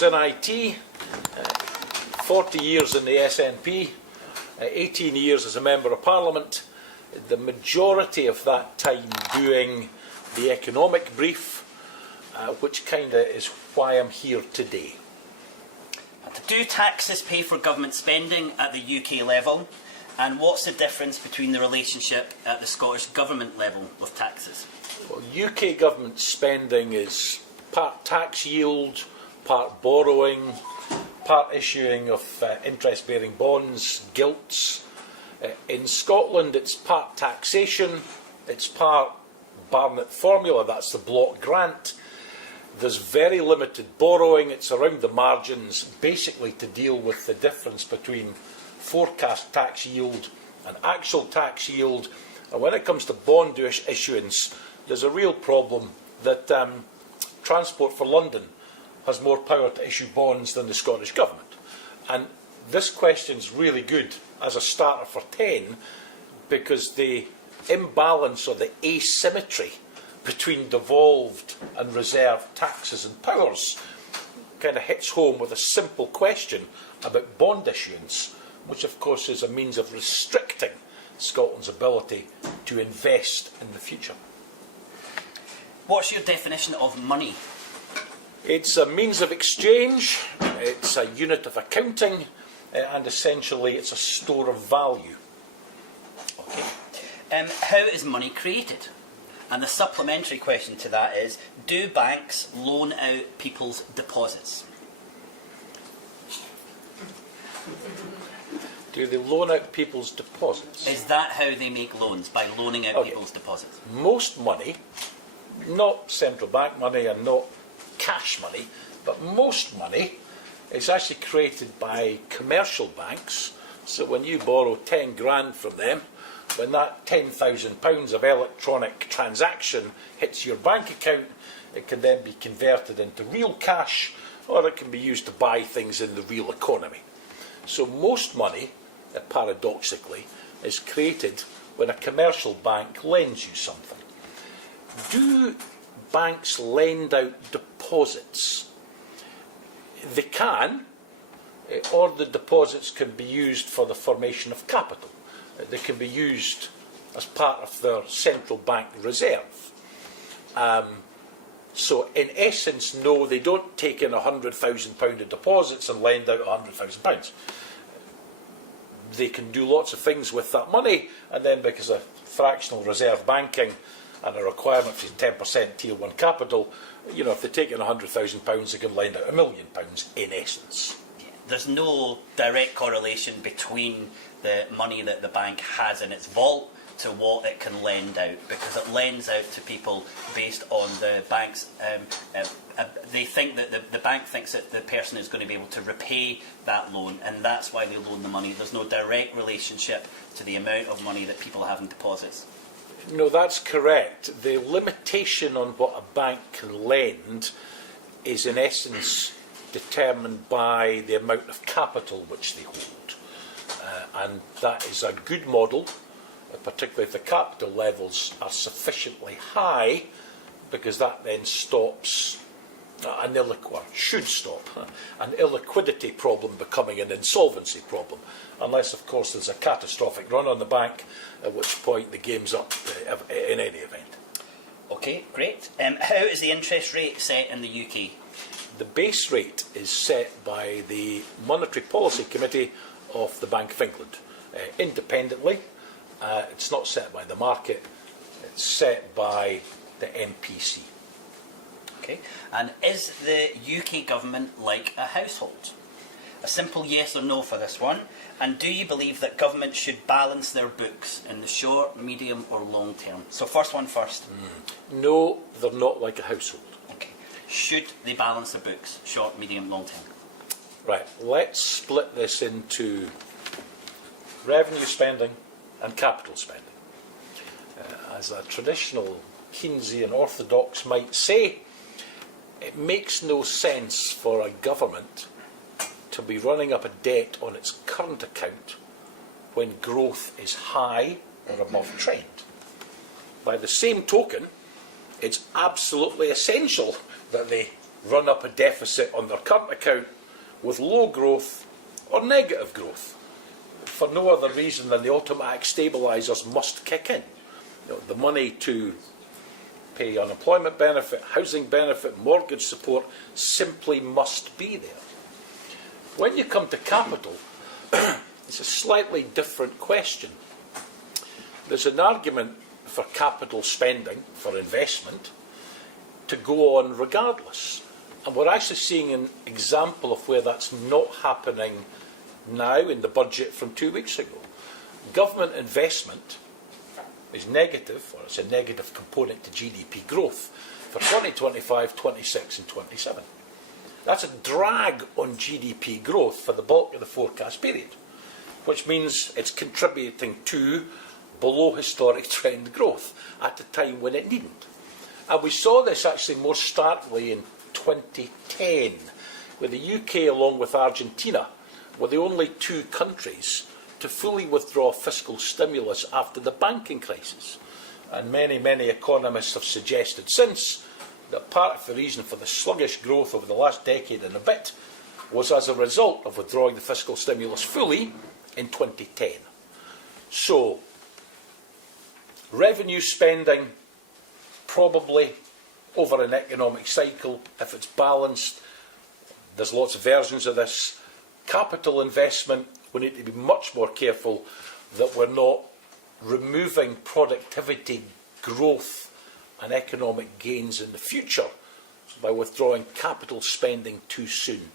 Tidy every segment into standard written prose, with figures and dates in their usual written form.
years in IT, 40 years in the SNP, 18 years as a Member of Parliament, the majority of that time doing the economic brief, which kind of is why I'm here today. Do taxes pay for government spending at the UK level? And what's the difference between the relationship at the Scottish Government level with taxes? Well, UK government spending is part tax yield, part borrowing, part issuing of interest-bearing bonds, gilts. In Scotland, it's part taxation, it's part Barnett formula, that's the block grant. There's very limited borrowing, it's around the margins, basically to deal with the difference between forecast tax yield and actual tax yield. And when it comes to bond issuance, there's a real problem that Transport for London has more power to issue bonds than the Scottish Government. And this question's really good as a starter for 10, because the imbalance or the asymmetry between devolved and reserved taxes and powers kind of hits home with a simple question about bond issuance, which of course is a means of restricting Scotland's ability to invest in the future. What's your definition of money? It's a means of exchange, it's a unit of accounting, and essentially it's a store of value. Okay. How is money created? And the supplementary question to that is, do banks loan out people's deposits? Do they loan out people's deposits? Is that how they make loans, by loaning out people's deposits? Most money, not central bank money and not cash money, but most money is actually created by commercial banks. So when you borrow 10 grand from them, when that £10,000 of electronic transaction hits your bank account, it can then be converted into real cash, or it can be used to buy things in the real economy. So most money, paradoxically, is created when a commercial bank lends you something. Do banks lend out deposits? They can, or the deposits can be used for the formation of capital. They can be used as part of their central bank reserve. So in essence, no, they don't take in £100,000 of deposits and lend out £100,000. They can do lots of things with that money, and then because of fractional reserve banking and a requirement for 10% Tier 1 capital, you know, if they take in £100,000, they can lend out £1 million in essence. There's no direct correlation between the money that the bank has in its vault to what it can lend out, because it lends out to people based on the bank's they think that the bank thinks that the person is going to be able to repay that loan, and that's why they loan the money. There's no direct relationship to the amount of money that people have in deposits. No, that's correct. The limitation on what a bank can lend is in essence determined by the amount of capital which they hold. And that is a good model, particularly if the capital levels are sufficiently high, because that then stops should stop an illiquidity problem becoming an insolvency problem, unless of course there's a catastrophic run on the bank, at which point the game's up in any event. Okay, great. How is the interest rate set in the UK? The base rate is set by the Monetary Policy Committee of the Bank of England, independently. It's not set by the market, it's set by the MPC. Okay, and is the UK government like a household? A simple yes or no for this one. And do you believe that government should balance their books in the short, medium or long term? So first one first. No, they're not like a household. Okay. Should they balance their books, short, medium, long term? Right, let's split this into revenue spending and capital spending. As a traditional Keynesian orthodox might say, it makes no sense for a government to be running up a debt on its current account when growth is high or above trend. By the same token, it's absolutely essential that they run up a deficit on their current account with low growth or negative growth, for no other reason than the automatic stabilisers must kick in. The money to pay unemployment benefit, housing benefit, mortgage support simply must be there. When you come to capital, it's a slightly different question. There's an argument for capital spending, for investment, to go on regardless. And we're actually seeing an example of where that's not happening now in the budget from 2 weeks ago. Government investment is negative, or it's a negative component to GDP growth for 2025, 26 and 27. That's a drag on GDP growth for the bulk of the forecast period, which means it's contributing to below historic trend growth at a time when it needn't. And we saw this actually more starkly in 2010, where the UK, along with Argentina, were the only two countries to fully withdraw fiscal stimulus after the banking crisis. And many, many economists have suggested since that part of the reason for the sluggish growth over the last decade and a bit was as a result of withdrawing the fiscal stimulus fully in 2010. So, revenue spending, probably over an economic cycle, if it's balanced. There's lots of versions of this. Capital investment, we need to be much more careful that we're not removing productivity growth and economic gains in the future by withdrawing capital spending too soon.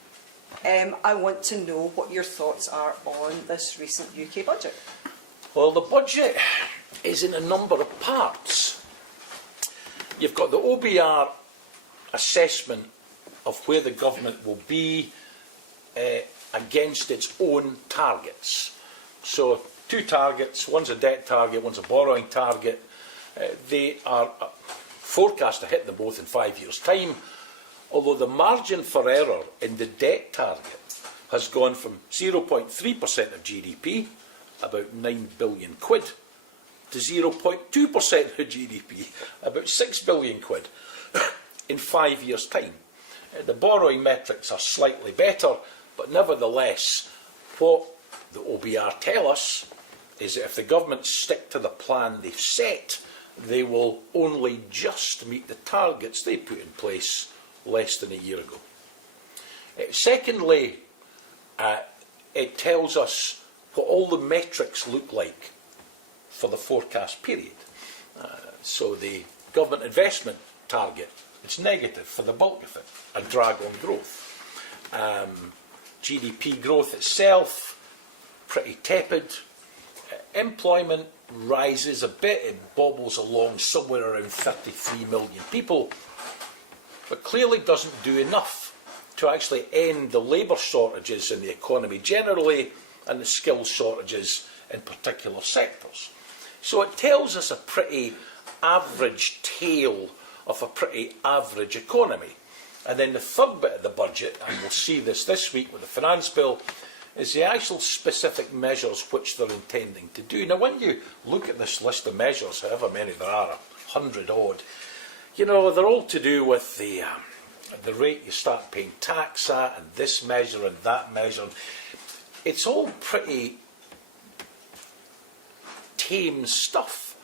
I want to know what your thoughts are on this recent UK budget. Well, the budget is in a number of parts. You've got the OBR assessment of where the government will be against its own targets. So, two targets, one's a debt target, one's a borrowing target. They are forecast to hit them both in 5 years' time, although the margin for error in the debt target has gone from 0.3% of GDP, about 9 billion quid, to 0.2% of GDP, about 6 billion quid, in 5 years' time. The borrowing metrics are slightly better, but nevertheless, what the OBR tell us is that if the government stick to the plan they've set, they will only just meet the targets they put in place less than a year ago. Secondly, it tells us what all the metrics look like for the forecast period. So the government investment target, it's negative for the bulk of it, a drag on growth. GDP growth itself, pretty tepid. Employment rises a bit, it bobbles along somewhere around 33 million people, but clearly doesn't do enough to actually end the labour shortages in the economy generally and the skills shortages in particular sectors. So it tells us a pretty average tale of a pretty average economy. And then the third bit of the budget, and we'll see this week with the finance bill, is the actual specific measures which they're intending to do. Now, when you look at this list of measures, however many there are, 100 odd, you know, they're all to do with the rate you start paying tax at, and this measure and that measure. It's all pretty tame stuff.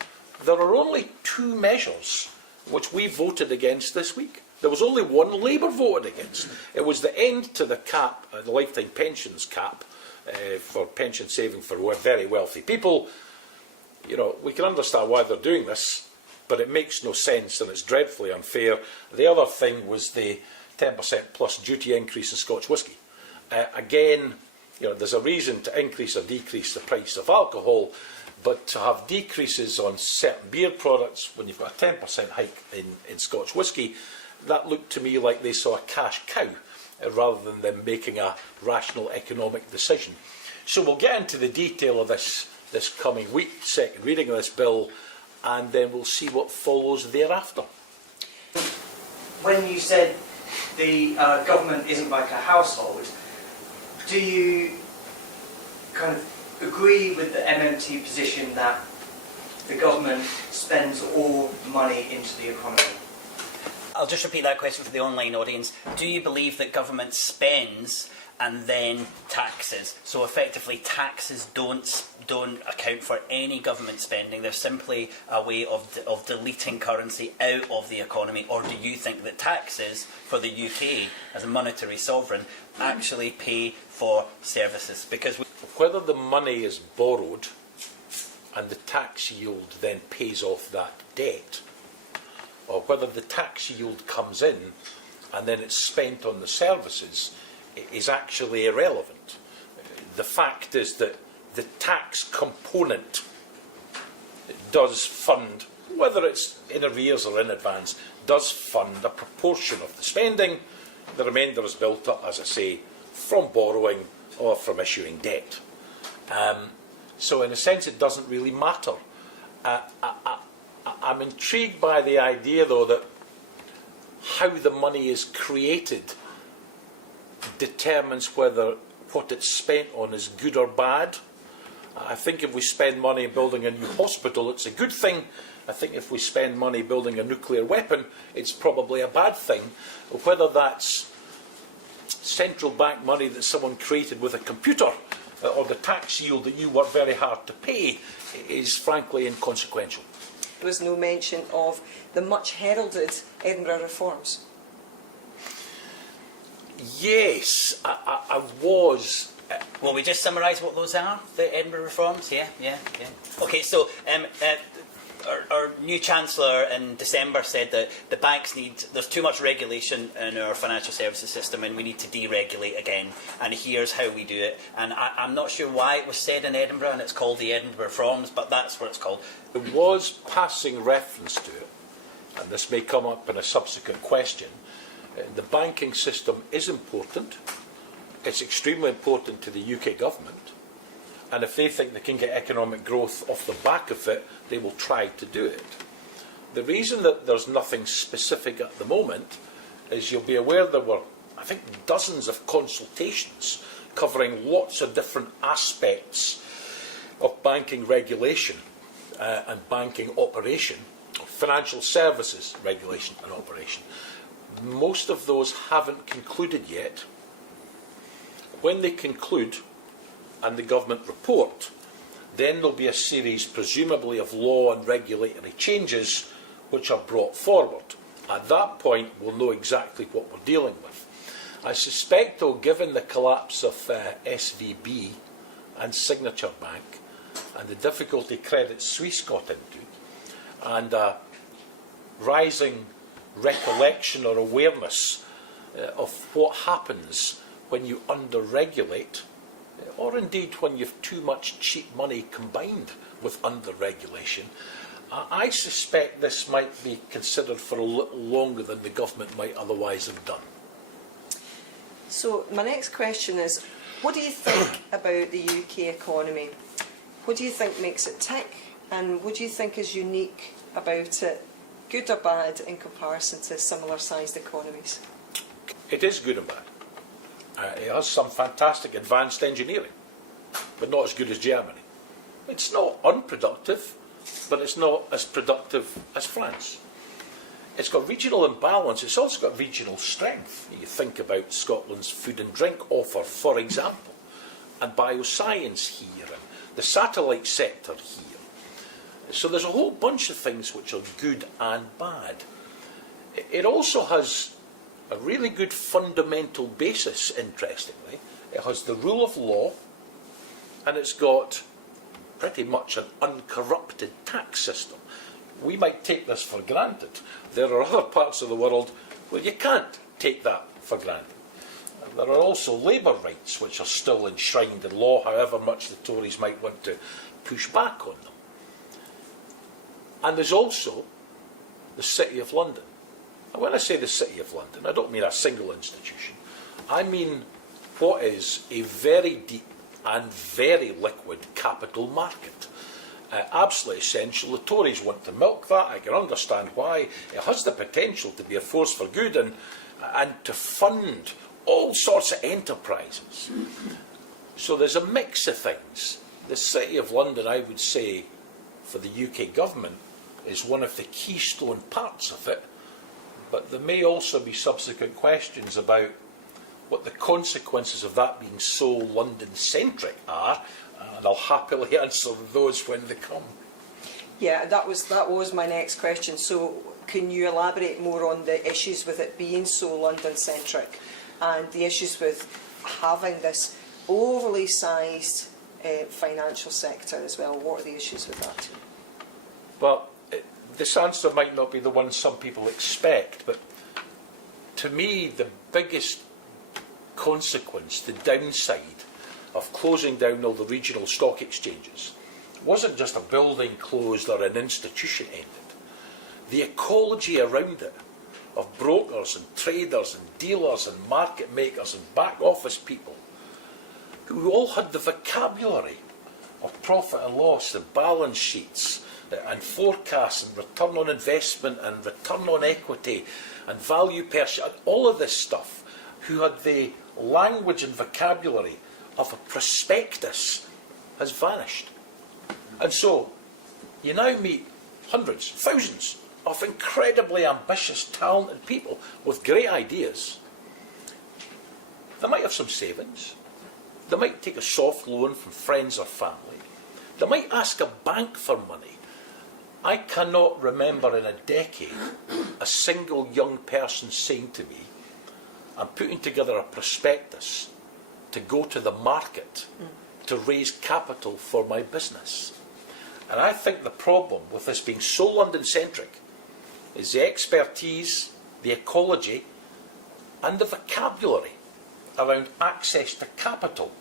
There are only two measures which we voted against this week. There was only one Labour voted against. It was the end to the cap, the lifetime pensions cap, for pension saving for very wealthy people. You know, we can understand why they're doing this, but it makes no sense and it's dreadfully unfair. The other thing was the 10% plus duty increase in Scotch whisky. Again, you know, there's a reason to increase or decrease the price of alcohol, but to have decreases on certain beer products when you've got a 10% hike in Scotch whisky, that looked to me like they saw a cash cow rather than them making a rational economic decision. So we'll get into the detail of this coming week, second reading of this bill, and then we'll see what follows thereafter. When you said the government isn't like a household, do you kind of agree with the MMT position that the government spends all money into the economy? I'll just repeat that question for the online audience. Do you believe that government spends and then taxes? So effectively, taxes don't account for any government spending. They're simply a way of deleting currency out of the economy. Or do you think that taxes for the UK as a monetary sovereign actually pay for services? Because whether the money is borrowed and the tax yield then pays off that debt, or whether the tax yield comes in and then it's spent on the services, is actually irrelevant. The fact is that the tax component does fund, whether it's in arrears or in advance, does fund a proportion of the spending. The remainder is built up, as I say, from borrowing or from issuing debt. So in a sense it doesn't really matter. I'm intrigued by the idea, though, that how the money is created determines whether what it's spent on is good or bad. I think if we spend money building a new hospital, it's a good thing. I think if we spend money building a nuclear weapon, it's probably a bad thing. Whether that's central bank money that someone created with a computer or the tax yield that you work very hard to pay is frankly inconsequential. There was no mention of the much heralded Edinburgh reforms. Yes, I was. Will we just summarise what those are, the Edinburgh reforms? Yeah. Okay, so our new Chancellor in December said that the banks there's too much regulation in our financial services system and we need to deregulate again, and here's how we do it. And I'm not sure why it was said in Edinburgh and it's called the Edinburgh reforms, but that's what it's called. There was passing reference to it, and this may come up in a subsequent question. The banking system is important. It's extremely important to the UK government. And if they think they can get economic growth off the back of it, they will try to do it. The reason that there's nothing specific at the moment is you'll be aware there were, I think, dozens of consultations covering lots of different aspects of banking regulation and banking operation, financial services regulation and operation. Most of those haven't concluded yet. When they conclude and the government report, then there'll be a series, presumably, of law and regulatory changes which are brought forward. At that point, we'll know exactly what we're dealing with. I suspect, though, given the collapse of SVB and Signature Bank and the difficulty Credit Suisse got into, and rising recollection or awareness of what happens when you under-regulate, or indeed when you have too much cheap money combined with under-regulation, I suspect this might be considered for a little longer than the government might otherwise have done. So my next question is, what do you think about the UK economy? What do you think makes it tick? And what do you think is unique about it, good or bad, in comparison to similar-sized economies? It is good and bad. It has some fantastic advanced engineering, but not as good as Germany. It's not unproductive, but it's not as productive as France. It's got regional imbalance, it's also got regional strength. You think about Scotland's food and drink offer, for example, and bioscience here, and the satellite sector here. So there's a whole bunch of things which are good and bad. It also has a really good fundamental basis, interestingly. It has the rule of law, and it's got pretty much an uncorrupted tax system. We might take this for granted. There are other parts of the world where you can't take that for granted. And there are also labour rights which are still enshrined in law, however much the Tories might want to push back on them. And there's also the City of London. And when I say the City of London, I don't mean a single institution. I mean what is a very deep and very liquid capital market. Absolutely essential. The Tories want to milk that. I can understand why. It has the potential to be a force for good and to fund all sorts of enterprises. So there's a mix of things. The City of London, I would say, for the UK government, is one of the keystone parts of it, But there may also be subsequent questions about what the consequences of that being so London-centric are, and I'll happily answer those when they come. Yeah, that was my next question. So can you elaborate more on the issues with it being so London-centric and the issues with having this overly sized financial sector as well? What are the issues with that too? Well, this answer might not be the one some people expect, but to me the biggest consequence, the downside of closing down all the regional stock exchanges, wasn't just a building closed or an institution ended. The ecology around it, of brokers and traders and dealers and market makers and back office people, who all had the vocabulary of profit and loss and balance sheets and forecasts and return on investment and return on equity and value per share, all of this stuff, who had the language and vocabulary of a prospectus, has vanished. And so you now meet hundreds, thousands of incredibly ambitious, talented people with great ideas. They might have some savings. They might take a soft loan from friends or family. They might ask a bank for money. I cannot remember in a decade a single young person saying to me, I'm putting together a prospectus to go to the market to raise capital for my business. And I think the problem with this being so London-centric is the expertise, the ecology, and the vocabulary around access to capital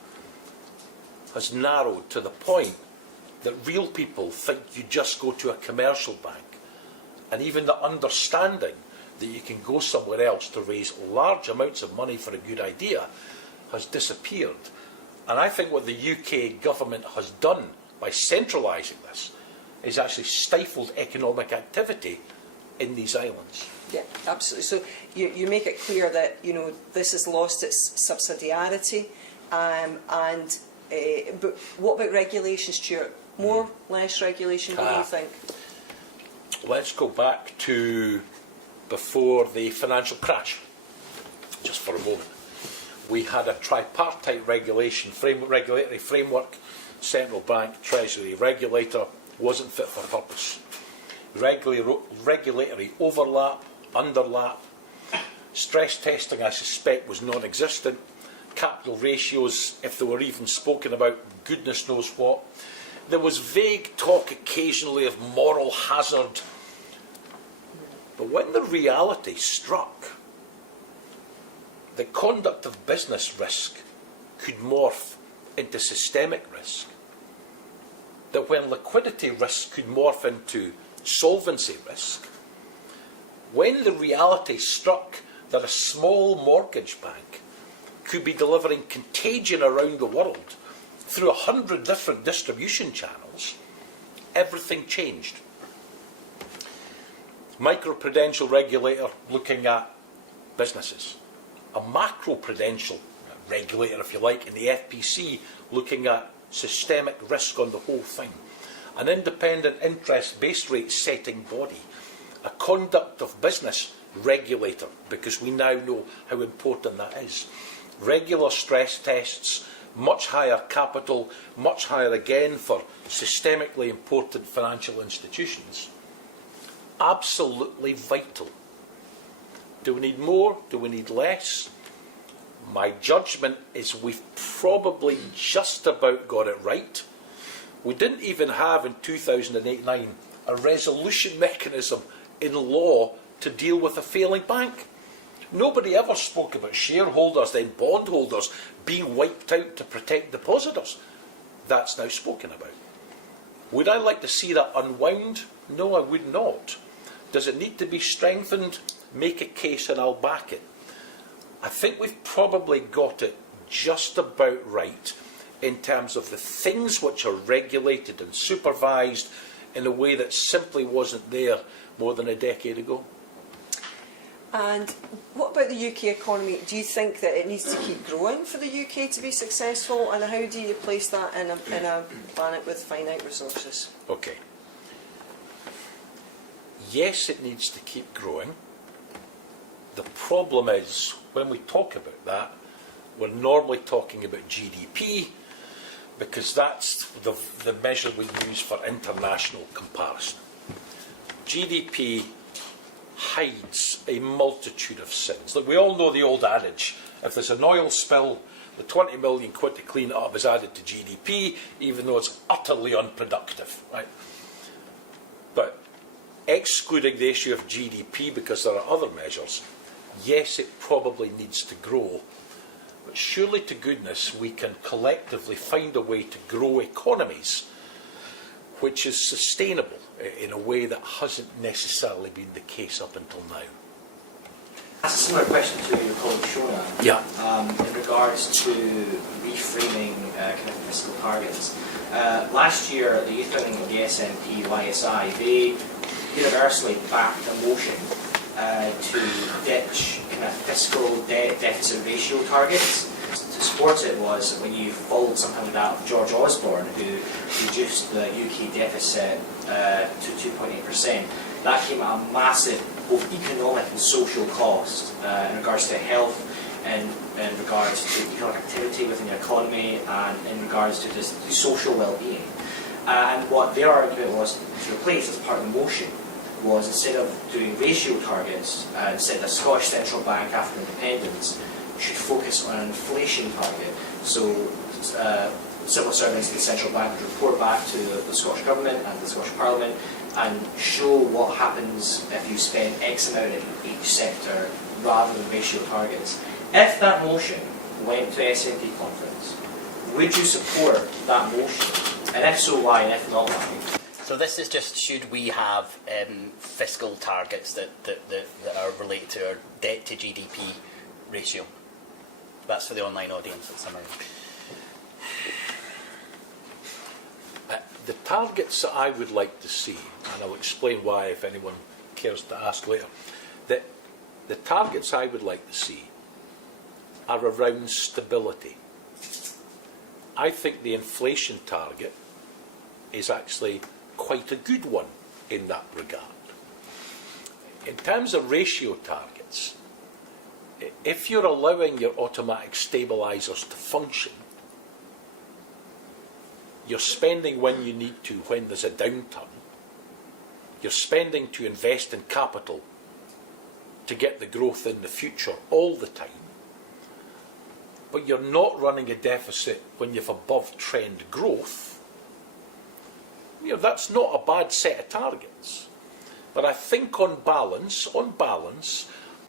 has narrowed to the point that real people think you just go to a commercial bank, and even the understanding that you can go somewhere else to raise large amounts of money for a good idea has disappeared. And I think what the UK government has done by centralising this is actually stifled economic activity in these islands. Yeah, absolutely. So you make it clear that, you know, this has lost its subsidiarity, but what about regulation, Stewart? More, less regulation? What do you think? Let's go back to before the financial crash, just for a moment. We had a tripartite regulatory framework, central bank, treasury, regulator, wasn't fit for purpose. Regulatory overlap, underlap, stress testing, I suspect, was non-existent. Capital ratios, if they were even spoken about, goodness knows what. There was vague talk occasionally of moral hazard. But when the reality struck, the conduct of business risk could morph into systemic risk, that when liquidity risk could morph into solvency risk, when the reality struck that a small mortgage bank could be delivering contagion around the world through 100 different distribution channels, everything changed. Microprudential regulator looking at businesses. A macroprudential regulator, if you like, in the FPC looking at systemic risk on the whole thing. An independent interest base rate setting body. A conduct of business regulator, because we now know how important that is. Regular stress tests, much higher capital, much higher again for systemically important financial institutions. Absolutely vital. Do we need more? Do we need less? My judgment is we've probably just about got it right. We didn't even have in 2008-9 a resolution mechanism in law to deal with a failing bank. Nobody ever spoke about shareholders, then bondholders, being wiped out to protect depositors. That's now spoken about. Would I like to see that unwound? No, I would not. Does it need to be strengthened? Make a case and I'll back it. I think we've probably got it just about right in terms of the things which are regulated and supervised in a way that simply wasn't there more than a decade ago. And what about the UK economy? Do you think that it needs to keep growing for the UK to be successful? And how do you place that in a planet with finite resources? Okay. Yes, it needs to keep growing. The problem is, when we talk about that, we're normally talking about GDP, because that's the measure we use for international comparison. GDP hides a multitude of sins. Look, we all know the old adage, if there's an oil spill, the 20 million quid to clean it up is added to GDP, even though it's utterly unproductive, right? But excluding the issue of GDP, because there are other measures, yes, it probably needs to grow. But surely to goodness we can collectively find a way to grow economies which is sustainable in a way that hasn't necessarily been the case up until now. That's a similar question to your colleague Shona. Yeah. In regards to reframing kind of fiscal targets. Last year, the youth wing of the SNP, YSI, they universally backed a motion to ditch kind of fiscal deficit ratio targets. To support it was when you followed something like that of George Osborne, who reduced the UK deficit to 2.8%. That came at a massive both economic and social cost in regards to health, and in regards to economic activity within the economy, and in regards to just social well-being. And what their argument was to replace as part of the motion was, instead of doing ratio targets, said the Scottish Central Bank after independence should focus on an inflation target. So civil servants of the central bank would report back to the Scottish Government and the Scottish Parliament and show what happens if you spend X amount in each sector rather than ratio targets. If that motion went to SNP conference, would you support that motion? And if so, why? And if not, why? So this is just, should we have fiscal targets that are related to our debt to GDP ratio? That's for the online audience at summary. The targets that I would like to see, and I'll explain why if anyone cares to ask later, that the targets I would like to see are around stability. I think the inflation target is actually quite a good one in that regard. In terms of ratio targets, if you're allowing your automatic stabilisers to function, you're spending when you need to when there's a downturn, you're spending to invest in capital to get the growth in the future all the time, but you're not running a deficit when you've above trend growth. You know, that's not a bad set of targets. But I think on balance,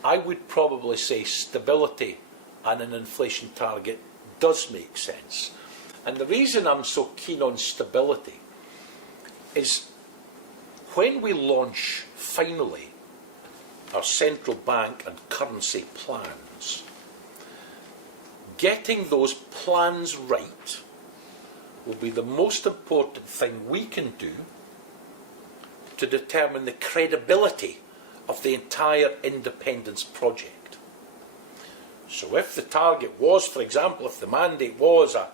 I would probably say stability and an inflation target does make sense. And the reason I'm so keen on stability is when we launch, finally, our central bank and currency plans, getting those plans right will be the most important thing we can do to determine the credibility of the entire independence project. So if the target was, for example, if the mandate was a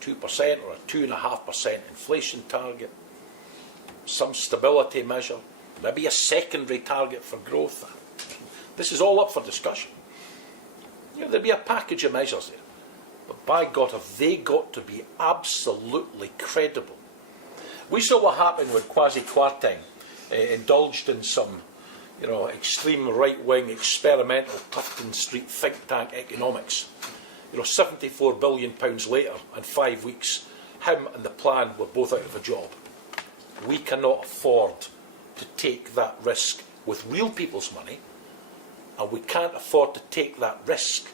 2% or a 2.5% inflation target, some stability measure, maybe a secondary target for growth, this is all up for discussion. You know, there'll be a package of measures there. But by God, have they got to be absolutely credible? We saw what happened when Kwasi Kwarteng indulged in some, extreme right-wing experimental Tufton Street think tank economics. £74 billion later and 5 weeks, him and the plan were both out of a job. We cannot afford to take that risk with real people's money, and we can't afford to take that risk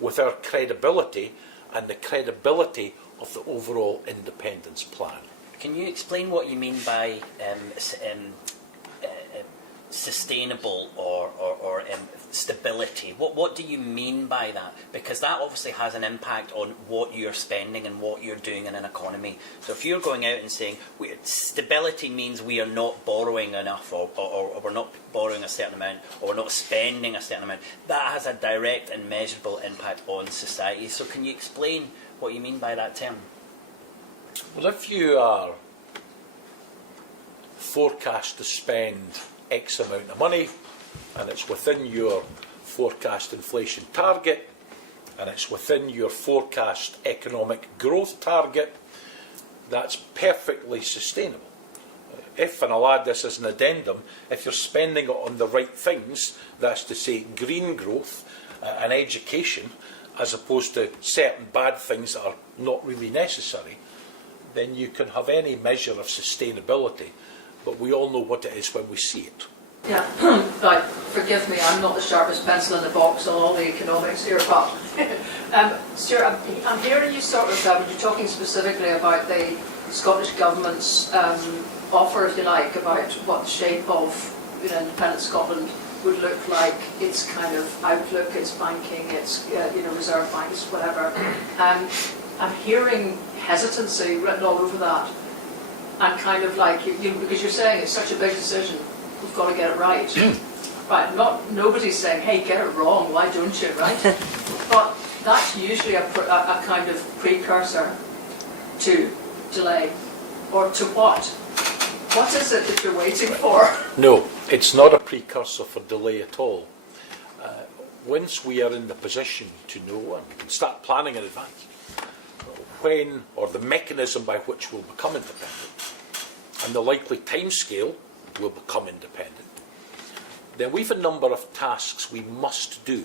with our credibility and the credibility of the overall independence plan. Can you explain what you mean by sustainable or stability? What do you mean by that? Because that obviously has an impact on what you're spending and what you're doing in an economy. So if you're going out and saying stability means we are not borrowing enough, or we're not borrowing a certain amount, or we're not spending a certain amount, that has a direct and measurable impact on society. So can you explain what you mean by that term? Well, if you are forecast to spend X amount of money, and it's within your forecast inflation target, and it's within your forecast economic growth target, that's perfectly sustainable. If, and I'll add this as an addendum, if you're spending it on the right things, that's to say green growth and education, as opposed to certain bad things that are not really necessary, then you can have any measure of sustainability, but we all know what it is when we see it. Yeah, right, forgive me, I'm not the sharpest pencil in the box on all the economics here, but Stuart, I'm hearing you sort of, when you're talking specifically about the Scottish Government's offer, if you like, about what the shape of independent Scotland would look like, its kind of outlook, its banking, its reserve banks, whatever. I'm hearing hesitancy written all over that, and kind of like because you're saying it's such a big decision, we've got to get it right. Right? Nobody's saying, hey, get it wrong. Why don't you? Right? But that's usually a kind of precursor to delay, or to what? What is it that you're waiting for? No, it's not a precursor for delay at all. Once we are in the position to know, and we can start planning in advance, when or the mechanism by which we'll become independent, and the likely timescale will become independent, then we've a number of tasks we must do.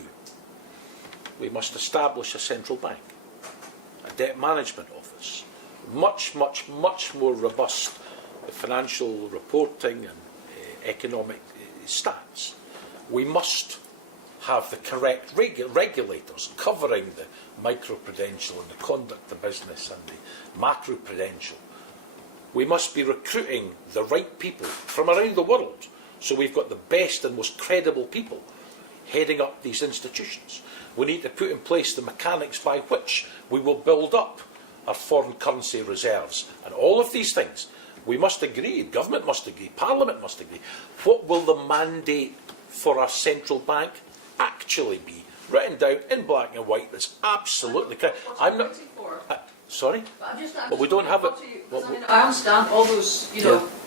We must establish a central bank, a debt management office, much more robust financial reporting and economic stats. We must have the correct regulators covering the microprudential and the conduct of business and the macroprudential. We must be recruiting the right people from around the world, so we've got the best and most credible people heading up these institutions. We need to put in place the mechanics by which we will build up our foreign currency reserves, and all of these things we must agree, government must agree, Parliament must agree. What will the mandate for our central bank actually be? Written down in black and white. That's absolutely correct. I'm not. Sorry, but we don't have it. I understand all those,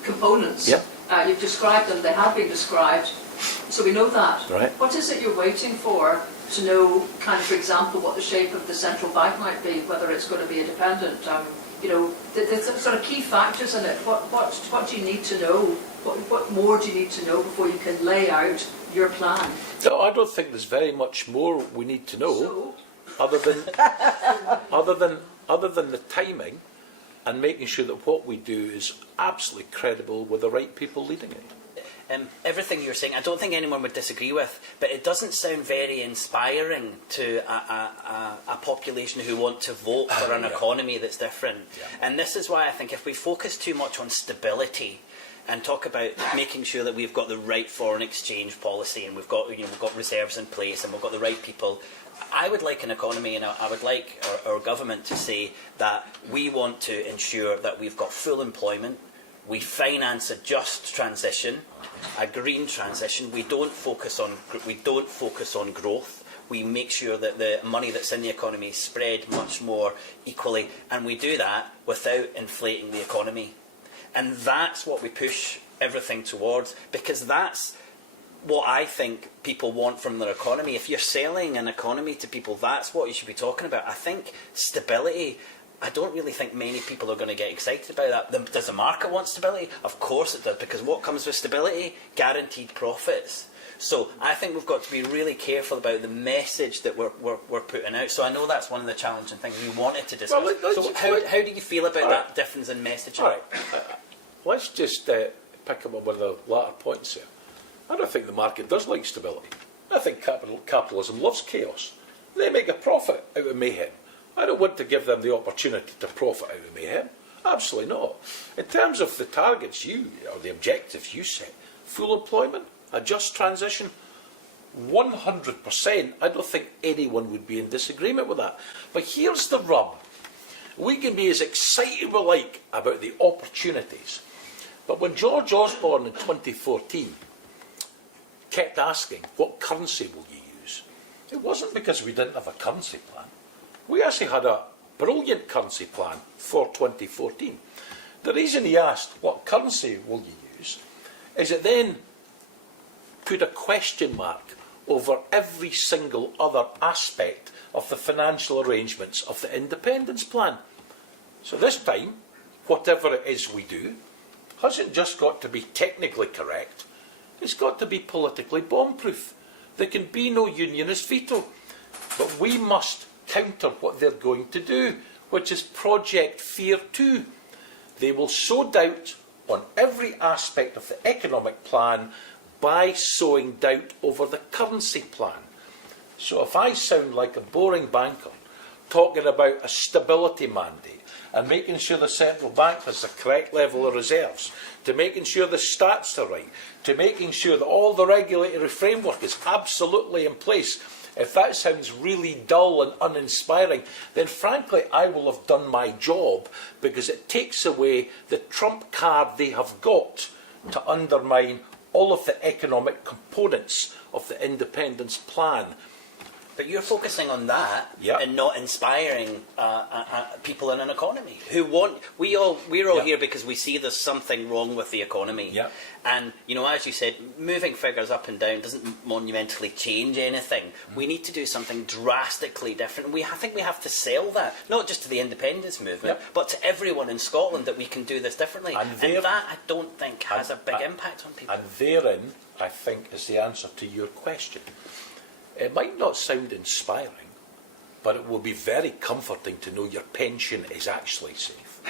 components. Yeah. You've described them. They have been described, so we know that. Right. What is it you're waiting for to know, kind of, for example, what the shape of the central bank might be, whether it's going to be independent? There's sort of key factors in it. What do you need to know? What more do you need to know before you can lay out your plan? No, I don't think there's very much more we need to know, So, other than the timing and making sure that what we do is absolutely credible with the right people leading it. Everything you're saying, I don't think anyone would disagree with, but it doesn't sound very inspiring to a population who want to vote for an economy that's different. Yeah. And this is why I think if we focus too much on stability and talk about making sure that we've got the right foreign exchange policy and we've got reserves in place and we've got the right people, I would like an economy, and I would like our government to say that we want to ensure that we've got full employment. We finance a just transition, a green transition. We don't focus on growth. We make sure that the money that's in the economy is spread much more equally, and we do that without inflating the economy. And that's what we push everything towards, because that's what I think people want from their economy. If you're selling an economy to people, that's what you should be talking about. I think stability, I don't really think many people are going to get excited about that. Does the market want stability? Of course it does, because what comes with stability? Guaranteed profits. So I think we've got to be really careful about the message that we're putting out. So I know that's one of the challenging things we wanted to discuss. Well, how do you feel about that difference in messaging? All right, let's just pick up on one of the latter points here. I don't think the market does like stability. I think capitalism loves chaos. They make a profit out of mayhem. I don't want to give them the opportunity to profit out of mayhem. Absolutely not. In terms of the targets or the objectives you set, full employment, a just transition, 100%, I don't think anyone would be in disagreement with that. But here's the rub. We can be as excited as we like about the opportunities. But when George Osborne in 2014 kept asking, what currency will you use? It wasn't because we didn't have a currency plan. We actually had a brilliant currency plan for 2014. The reason he asked, what currency will you use, is it then put a question mark over every single other aspect of the financial arrangements of the independence plan. So this time, whatever it is we do hasn't just got to be technically correct, it's got to be politically bomb-proof. There can be no unionist veto. But we must counter what they're going to do, which is project fear 2. They will sow doubt on every aspect of the economic plan by sowing doubt over the currency plan. So if I sound like a boring banker talking about a stability mandate and making sure the central bank has the correct level of reserves, to making sure the stats are right, to making sure that all the regulatory framework is absolutely in place, if that sounds really dull and uninspiring, then frankly I will have done my job, because it takes away the trump card they have got to undermine all of the economic components of the independence plan. But you're focusing on that and not inspiring people in an economy who want. We're all here because we see there's something wrong with the economy. And you know, as you said, moving figures up and down doesn't monumentally change anything. We need to do something drastically different. I think we have to sell that, not just to the independence movement, but to everyone in Scotland, that we can do this differently. And that, I don't think, has a big impact on people. And therein, I think, is the answer to your question. It might not sound inspiring, but it will be very comforting to know your pension is actually safe.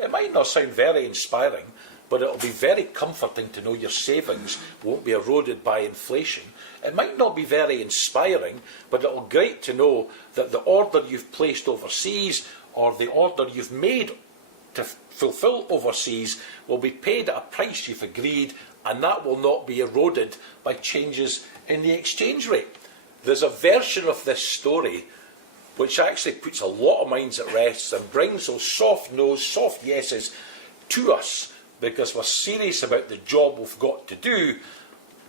It might not sound very inspiring, but it will be very comforting to know your savings won't be eroded by inflation. It might not be very inspiring, but it will be great to know that the order you've placed overseas, or the order you've made to fulfil overseas, will be paid at a price you've agreed, and that will not be eroded by changes in the exchange rate. There's a version of this story which actually puts a lot of minds at rest and brings those soft no's, soft yeses to us, because we're serious about the job we've got to do.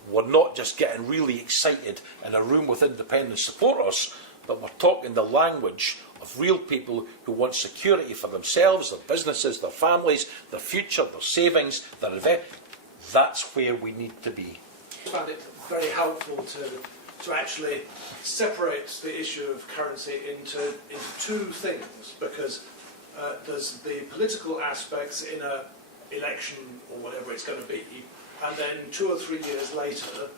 We're not just getting really excited in a room with independent supporters, but we're talking the language of real people who want security for themselves, their businesses, their families, their future, their savings, their investment. That's where we need to be. I found it very helpful to actually separate the issue of currency into two things, because there's the political aspects in an election or whatever it's going to be, and then 2 or 3 years later,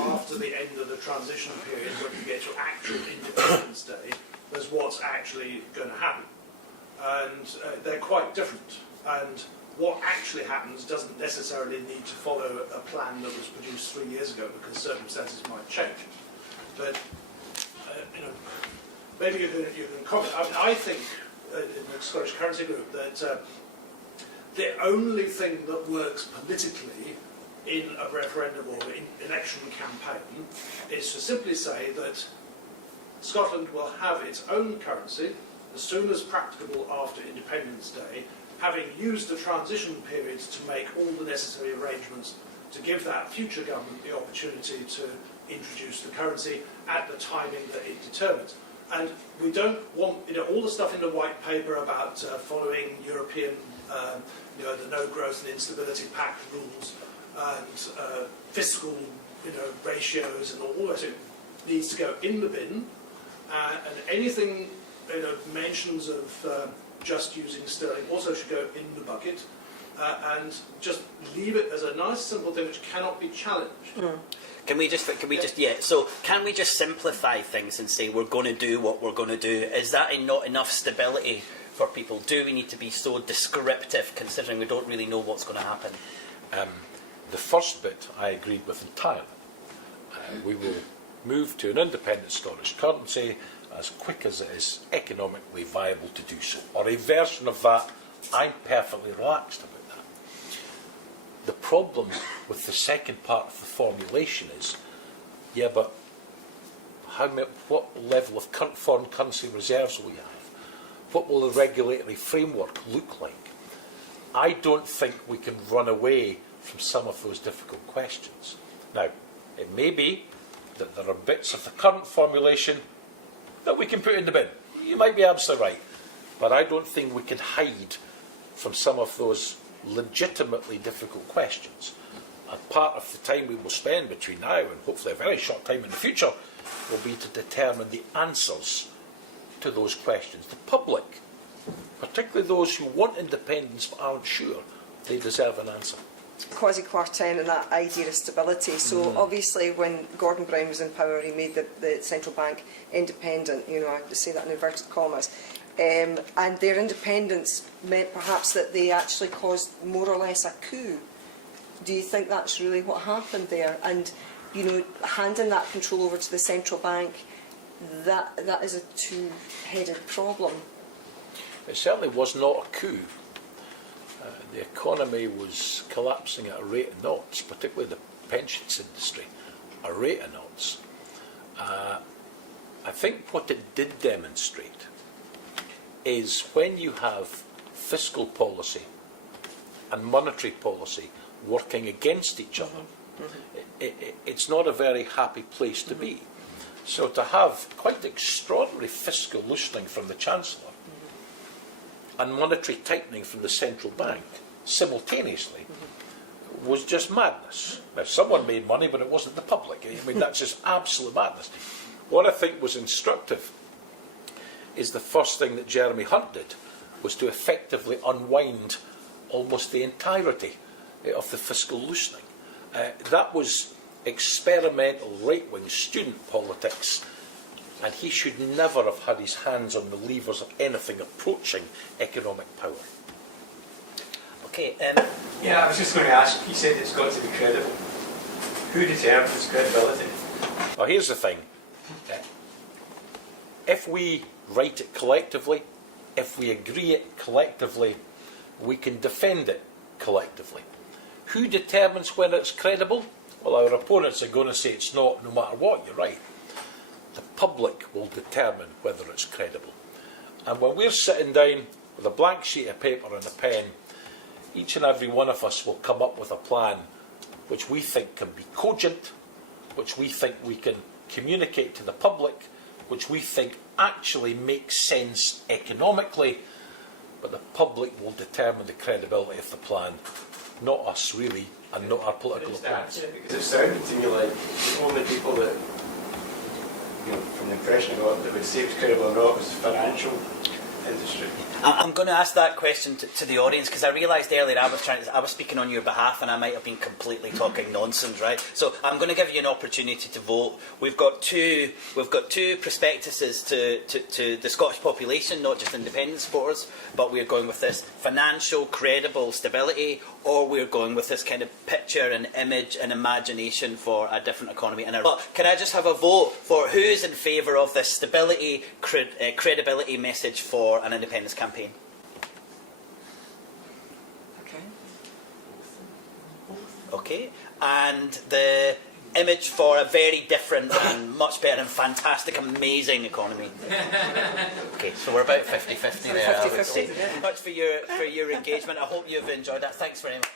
after the end of the transition period, when you get to actual Independence Day, there's what's actually going to happen. And they're quite different. And what actually happens doesn't necessarily need to follow a plan that was produced 3 years ago, because circumstances might change. But maybe you can comment. I think in the Scottish Currency Group that the only thing that works politically in a referendum or election campaign is to simply say that Scotland will have its own currency as soon as practicable after Independence Day, having used the transition periods to make all the necessary arrangements to give that future government the opportunity to introduce the currency at the timing that it determines. And we don't want all the stuff in the white paper about following European, the no growth and instability pact rules and fiscal, ratios and all that. It needs to go in the bin, and anything, mentions of just using sterling also should go in the bucket, and just leave it as a nice simple thing which cannot be challenged. Can we just can we just simplify things and say we're going to do what we're going to do? Is that not enough stability for people? Do we need to be so descriptive, considering we don't really know what's going to happen? The first bit I agreed with entirely. We will move to an independent Scottish currency as quick as it is economically viable to do so, or a version of that. I'm perfectly relaxed about that. The problem with the second part of the formulation is, but what level of foreign currency reserves will you have? What will the regulatory framework look like? I don't think we can run away from some of those difficult questions. Now, it may be that there are bits of the current formulation that we can put in the bin. You might be absolutely right. But I don't think we can hide from some of those legitimately difficult questions. And part of the time we will spend between now and hopefully a very short time in the future will be to determine the answers to those questions. The public, particularly those who want independence but aren't sure, they deserve an answer. Quasi-quartine and that idea of stability. So obviously when Gordon Brown was in power, he made the central bank independent, you know, I say that in inverted commas. And their independence meant perhaps that they actually caused more or less a coup. Do you think that's really what happened there? And, you know, handing that control over to the central bank, that is a two-headed problem. It certainly was not a coup. The economy was collapsing at a rate of knots, particularly the pensions industry, a rate of knots. I think what it did demonstrate is when you have fiscal policy and monetary policy working against each other, it's not a very happy place to be. So to have quite extraordinary fiscal loosening from the Chancellor and monetary tightening from the central bank simultaneously was just madness. Now, someone made money, but it wasn't the public. I mean, that's just absolute madness. What I think was instructive is the first thing that Jeremy Hunt did was to effectively unwind almost the entirety of the fiscal loosening. That was experimental right-wing student politics, and he should never have had his hands on the levers of anything approaching economic power. Okay. Yeah, I was just going to ask, you said it's got to be credible. Who determines credibility? Well, here's the thing. If we write it collectively, if we agree it collectively, we can defend it collectively. Who determines whether it's credible? Well, our opponents are going to say it's not, no matter what, you're right. The public will determine whether it's credible. And when we're sitting down with a blank sheet of paper and a pen, each and every one of us will come up with a plan which we think can be cogent, which we think we can communicate to the public, which we think actually makes sense economically, but the public will determine the credibility of the plan, not us really, and not our political opponents. Because it sounded to me like the only people that, you know, from the impression I got, that would say it was credible or not was the financial industry. I'm going to ask that question to the audience because I realised earlier I was speaking on your behalf and I might have been completely talking nonsense, right? So I'm going to give you an opportunity to vote. We've got two prospectuses to the Scottish population, not just independence supporters, but we're going with this financial, credible stability, or we're going with this kind of picture and image and imagination for a different economy. But can I just have a vote for who's in favour of this stability, credibility message for an independence campaign? Okay, and the image for a very different and much better and fantastic, amazing economy. Okay, so we're about 50-50 there. 50-50, Much for your engagement. I hope you've enjoyed that. Thanks very much.